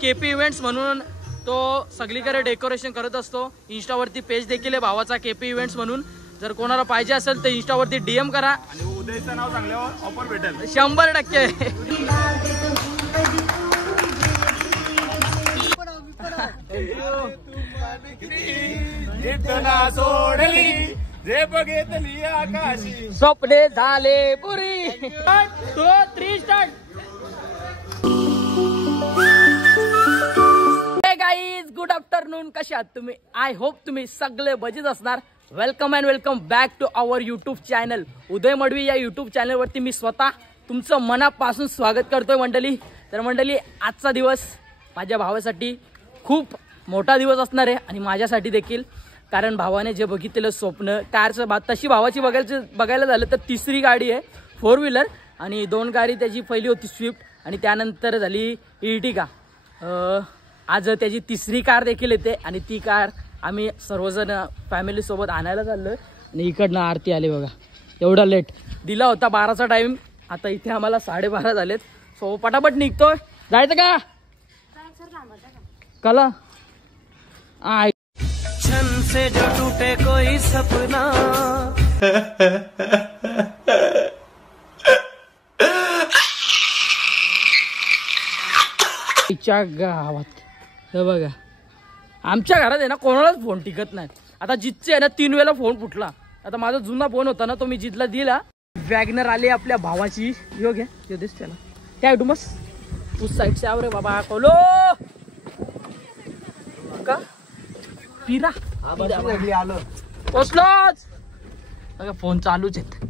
KP events म्हणून तो सगळीकडे डेकोरेशन करत असतो। इंस्टावरती पेज देखील आहे भावाचा केपी इव्हेंट्स म्हणून। जर कोणाला पाहिजे असेल तर इंस्टावरती डीएम करा आणि उदयचं नाव सांगल्यावर ऑफर भेटेल 100%। जितना सोडली जे बघितली आकाशी स्वप्ने झाले पुरी। 1 2 3 start. Hey guys good afternoon, कसे आहात तुम्ही? आय होप तुम्ही सगळे मजेत असणार। Welcome and welcome back to our YouTube channel Uday Madavi. या यूट्यूब चॅनलवरती मी स्वतः तुमचं मनापासून स्वागत करतोय मंडळी। तर मंडळी, आजचा दिवस माझ्या भावासाठी खूप मोठा दिवस असणार आहे आणि माझ्यासाठी देखील, कारण भावाने जे बघितलेलं स्वप्न कारचं तशी भावाची बघायला झालं तर तिसरी गाडी आहे 4 व्हीलर आणि 2 गाडी त्याची पहिली होती स्विफ्ट आणि त्यानंतर झाली इर्टिगा। आज त्याची तिसरी कार देखील येते आणि ती कार आम्ही सर्वजण फॅमिली सोबत आणायला चाललोय। आणि इकडनं आरती आली बघा, एवढा लेट दिला होता 12चा टाइम, आता इथे आम्हाला 12:30 झालेत। सो पटापट निघतोय, जायचं का कला आय छन से जो टूटे कोई सपना। गावात हे बघा, आमच्या घरात आहे ना कोणालाच फोन टिकत नाही। आता जितचे आहे ना 3 वेळा फोन फुटला। आता माझा जुना फोन होता ना तो मी जितला दिला। वॅगनर आली आपल्या भावाची, यो घ्या यो दिस त्याला काय डुमस उस साइड से आव रे बाबा कोलो का पिरा आलो पोचलोच बघा, फोन चालूच आहेत।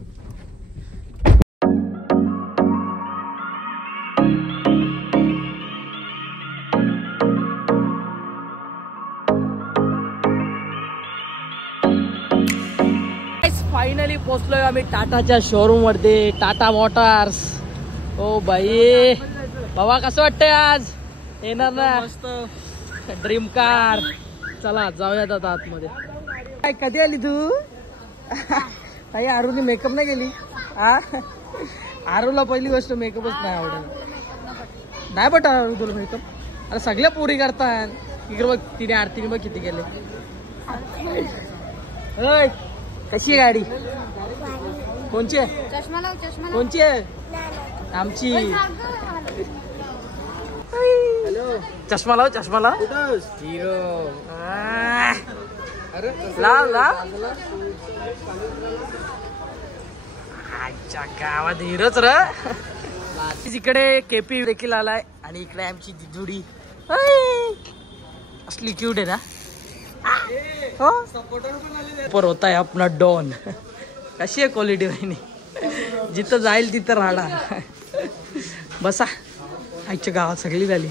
फायनली पोचलोय आम्ही टाटाच्या शोरूम वरती, टाटा मोटार्स। ओ भाई बाबा कसं वाटतंय आज? येणार ना मस्त ड्रीम कार। चला जाऊयात आता आतमध्ये। काय कधी आली तू? काही आरूने मेकअप नाही केली? आरूला पहिली गोष्ट मेकअपच नाही आवडत नाही बट आरू तुला मेकअप आता सगळ्या पोरी करतात। इकडे बघ, तिने आरतीने बघ किती केले। कशी आहे गाडी? कोणची आहे? कोणची आहे? आमची। चष्मा लाव, चष्मा लाव। हिरो लाव लाव। आजच्या गावात हिरोच र। इकडे केपी देखील आलाय आणि इकडे आमची दिदुडी असली क्यूट आहे ना। हो पर होता है अपना डॉन। कशी आहे क्वालिटी वहिनी? जिथं जाईल तिथं राहणार। बसा, आईच्या गावात सगळी झाली।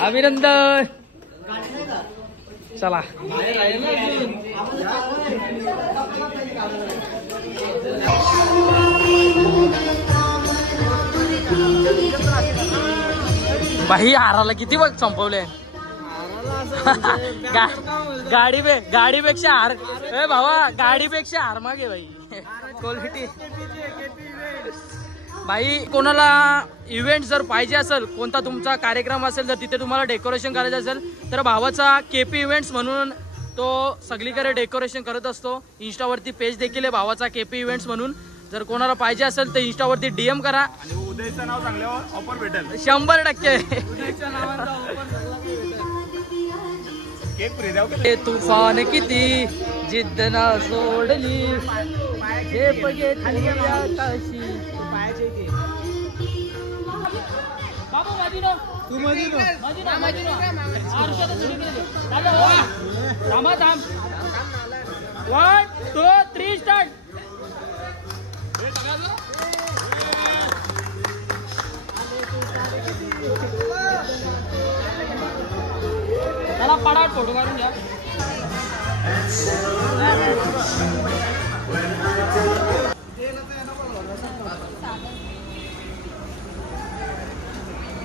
अभिनंदन। चला भाई, हाराला किती बघ संपवले। गाडीपेक्षा हार भावा, गाडीपेक्षा हार मागे भाई क्वालिटी। भाई कोणाला इव्हेंट जर पाहिजे असेल, कोणता तुमचा कार्यक्रम असेल, जर तिथे तुम्हाला डेकोरेशन करायचं असेल तर भावाचा केपी इव्हेंट्स म्हणून तो सगळीकडे डेकोरेशन करत असतो। इंस्टावरती पेज देखील आहे भावाचा केपी इव्हेंट्स म्हणून। जर कोणाला पाहिजे असेल तर इंस्टावरती डीएम करा आणि उदयचं नाव सांगल्यावर ऑफर भेटेल 100%। केक फ्री द्याव का? हे तुफान किती जिद्द ना सोडली, हे बघितली आकाशी। तू थांबा थांब। 1 2 3 स्टार्ट। चला पडाट फोटो काढून घ्या।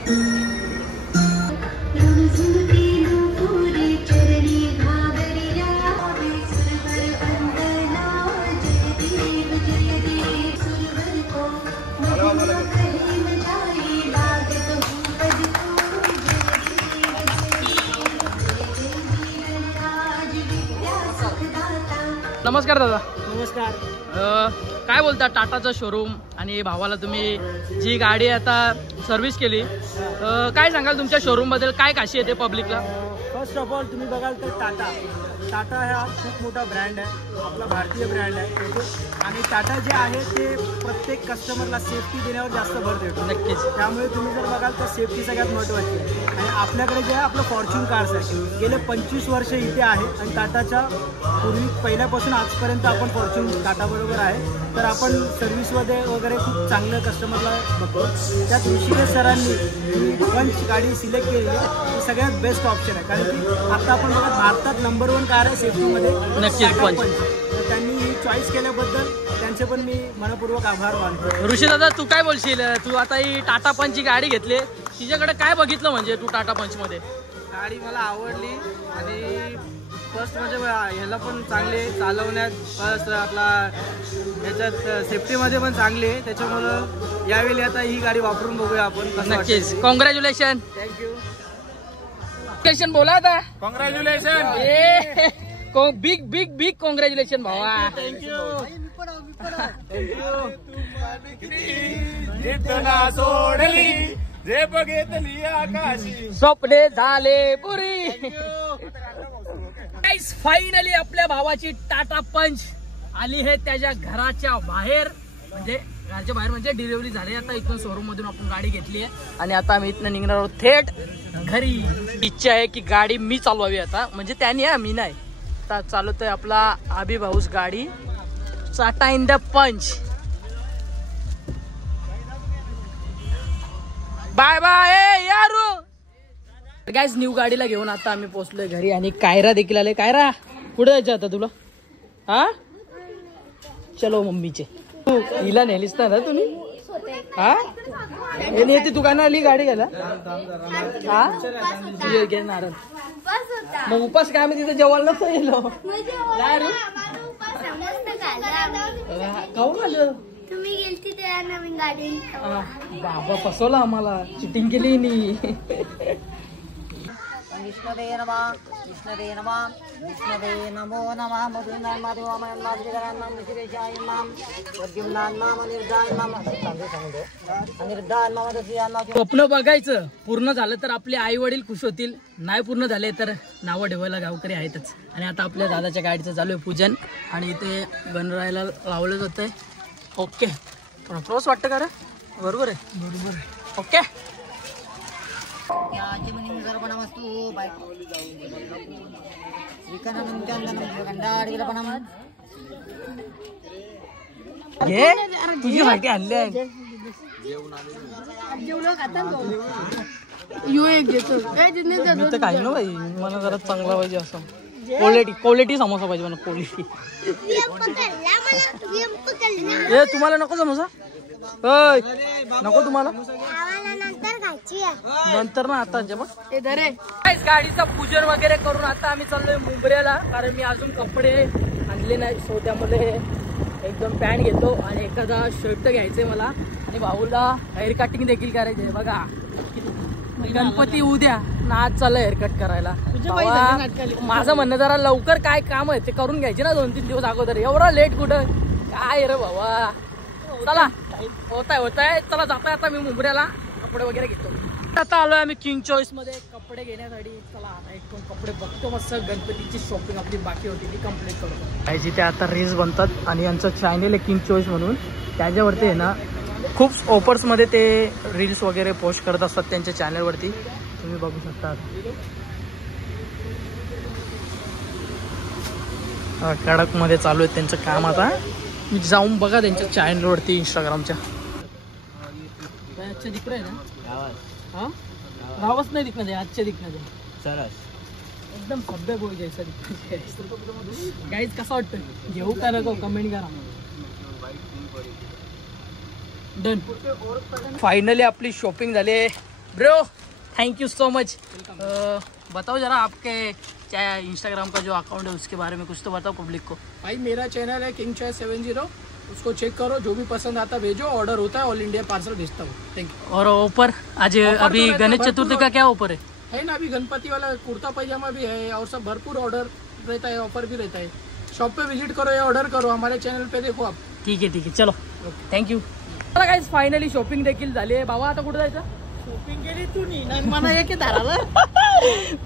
नमस्कार दादा. नमस्कार. काय बोलता टाटाचं शोरूम आणि भावाला तुम्ही जी गाडी आता सर्व्हिस केली, काय सांगाल तुमच्या शोरूम बद्दल? काय खासियत आहे पब्लिकला? फर्स्ट ऑफ ऑल तुम्ही बघाल तर टाटा हा खूप मोठा ब्रँड आहे, आपला भारतीय ब्रँड आहे आणि टाटा जे आहे ते प्रत्येक कस्टमरला सेफ्टी देण्यावर जास्त भर देतो. नक्कीच. त्यामुळे तुम्ही जर बघाल तर सेफ्टी सगळ्यात महत्त्वाची आहे. आणि आपल्याकडे जे आहे आपलं फॉर्च्यून कार्स आहे, गेले 25 वर्ष इथे आहे आणि टाटाच्या पूर्वी पहिल्यापासून आजपर्यंत आपण फॉर्च्यून टाटाबरोबर आहे. तर आपण सर्व्हिसमध्ये वगैरे खूप चांगलं कस्टमरला बघतो. त्यात ऋषिकेश सरांनी पंच गाडी सिलेक्ट केलेली ही सगळ्यात बेस्ट ऑप्शन आहे. कारण की आता आपण बघा भारतात नंबर 1 कार आहे सेफ्टीमध्ये. नक्कीच पंच. तर त्यांनी ही चॉईस केल्याबद्दल त्यांचे पण मी मनपूर्वक आभार मानतो. ऋषी दादा, तू काय बोलशील? तू आता ही टाटा पंचची गाडी घेतली, तिच्याकडे काय बघितलं म्हणजे तू टाटा पंच मध्ये? गाडी मला आवडली आणि फर्स्ट म्हणजे ह्याला पण चांगले चालवण्यात, प्लस आपला ह्याच्यात सेफ्टीमध्ये पण चांगली आहे. त्याच्यामुळं यावेळी आता ही गाडी वापरून बघूया आपण. नक्कीच. कॉंग्रॅच्युलेशन. थँक्यू. बोला आता. Congratulation. Big big big congratulation भावा. जितना सोडली जे बघितली आकाशी. स्वप्ने झाले पुरी. फायनली आपल्या भावाची टाटा पंच आली आहे त्याच्या घराच्या बाहेर. म्हणजे घराच्या बाहेर म्हणजे डिलिव्हरी झाली. आता इथून शोरूम मधून आपण गाडी घेतली आहे आणि आता आम्ही इथनं निघणार आहोत थेट घरी. इच्छा आहे की गाडी मी चालवावी आता, म्हणजे त्याने आहे, मी नाही. आता चालवतोय आपला आबी भाऊस गाडी, Tata in the Punch. Bye bye यारू. गाइस, न्यू गाडीला घेऊन आता आम्ही पोहोचलोय घरी आणि कायरा देखील आले. कायरा, कुठे जायचं आता तुला? हा, चलो मम्मीचे. तू हिला नेलीस ना तुम्ही? हा, हे नेते तू काय ना आली गाडी घ्यायला? हा, तुझे घेणार मग उपास काय? आम्ही तिथे जेवायला नसतो गेलो. काहून आलं? तुम्ही गेलती त्या नवीन गाडी. बाबा फसवला आम्हाला, चिटिंग केली नी. विष्णुदे नमः विष्णुदे नमः विष्णुदे नमो नमः मधुनाम माधवामय माधुरानाम निशिरेशाय नाम वद्युम्नाम नाम निर्दाय नाम निर्दाय नाम दसियानाम. स्वप्न बघायचं पूर्ण झालं तर आपले आई वडील खुश होतील, नाही पूर्ण झाले तर नावं ठेवायला गावकरी आहेतच. आणि आता आपल्या दादाच्या गाडीचं चालू आहे पूजन आणि इथे गणरायाला लावलं जात आहे. ओके, प्रॉस वाटतं का रे? बरोबर आहे, बरोबर आहे. ओके. घे, तुझ्यासाठी आणले आहे. मी तर काही ना बाई, मला जरा चांगला पाहिजे असं. क्वालिटी समोसा पाहिजे मला, क्वालिटी. ए, तुम्हाला नको समोसा? नको तुम्हाला? नंतर ना, आता गाडीचं पूजन वगैरे करून आता आम्ही चाललोय मुंबऱ्याला. कारण मी अजून कपडे आणले नाही, सो त्यामध्ये एकदम पॅन्ट घेतो आणि एखादा शर्ट घ्यायचंय मला. आणि भाऊला हेअर कटिंग देखील करायचंय. बघा, गणपती उद्या ना, आज चाललं हेअरकट करायला. माझं म्हणणं जरा लवकर काय काम आहे ते करून घ्यायचे ना 2-3 दिवस अगोदर. एवढा लेट कुठं काय रे भावा? चला, होताय. चला, जातोय आता मी मुंबऱ्याला, कपडे वगैरे घेतो. आता आलोय आम्ही किंग चॉईस मध्ये कपडे घेण्यासाठी. चला आता एक दोन कपडे बघतो, मस्त गणपतीची शॉपिंग आपली बाकी होती ती कम्प्लीट करतो. जिथे आता रील्स बनतात आणि यांचं चॅनल आहे किंग चॉईस म्हणून, त्याच्यावरती आहे ना खूप ऑफर्समध्ये ते रील्स वगैरे पोस्ट करत असतात त्यांच्या चॅनलवरती, तुम्ही बघू शकता. कडकमध्ये चालू आहे त्यांचं काम. आता मी जाऊन बघा त्यांच्या चॅनलवरती इंस्टाग्रामच्या. अच्छा दिख रहा है ना? हाँ, रावस नहीं दिखना चाहिए, अच्छे दिखना चाहिए. सरस, एकदम सभ्य बोल जैसा दिखना चाहिए. गाइस, कसा वाटतं? घेऊ का नको कमेंट करा. डन. फायनली आपली शॉपिंग झाली. Bro thank you so much. बताओ जरा आपके चाहे इंस्टाग्राम का जो अकाउंट है उसके बारे में कुछ तो बताओ पब्लिक को। भाई मेरा चैनल है किंग चाय 70, उसको चेक करो, जो भी पसंद आता भेजो, ऑर्डर होता है, ऑल इंडिया पार्सल भेजता हूँ। Thank you. और ऑफर आज अभी तो गणेश भरपूर चतुर्थी का क्या ऑफर है ना, अभी गणपति वाला कुर्ता पैजामा भी है और सब भरपूर ऑर्डर रहता है, ऑफर भी रहता है। शॉप पे विजिट करो या ऑर्डर करो, हमारे चॅनल पे देखो आप। ठीक आहे चलो थँक्यू। मला काहीच फायनली शॉपिंग देखील झाली आहे। बाबा आता कुठे जायचं? शॉपिंग केली तू नाही मला एक धाराला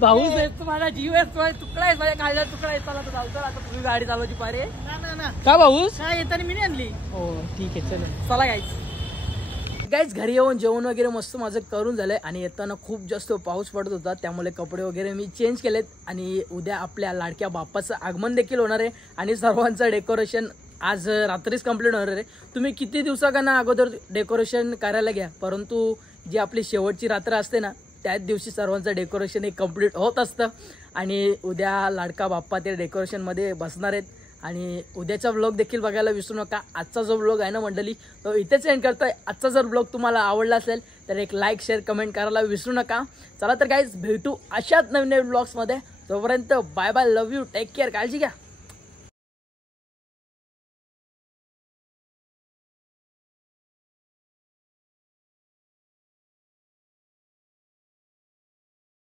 भाऊ तुम्हाला जीव आहे, तुकडा आहे माझ्या खायला, तुकडा आहे। चला तर जाऊ, चला आता तुम्ही गाडी चालवायची पारे ना का भाऊ? काय येताना मी नाही आणली. हो ठीक आहे चला गाईज घरी येऊन जेवण वगैरे मस्त माझं करून झालंय आणि येताना खूप जास्त पाऊस पडत होता, त्यामुळे कपडे वगैरे मी चेंज केलेत आणि उद्या आपल्या लाडक्या बाप्पाचं आगमन देखील होणार आहे आणि सर्वांचं डेकोरेशन आज रात्रीच कंप्लीट होणार आहे। तुम्ही किती दिवसांना अगोदर डेकोरेशन करायला घ्या, परंतु जी आपली शेवटची रात्र असते ना त्याच दिवशी सर्वांचं डेकोरेशन हे कंप्लीट होत असतं आणि उद्या लाडका बाप्पा ते डेकोरेशनमध्ये बसणार आहेत आणि उद्याचा व्लॉग देखील बघायला विसरू नका। आजचा जो व्लॉग आहे ना मंडळी तो इथेच एंड करतोय। आजचा जर व्लॉग तुम्हाला आवडला असेल तर एक लाईक शेअर कमेंट करायला विसरू नका। चला तर गाईज भेटू अशाच नवीन नवीन व्लॉग्समध्ये, तोपर्यंत bye bye, love you, take care, काळजी घ्या।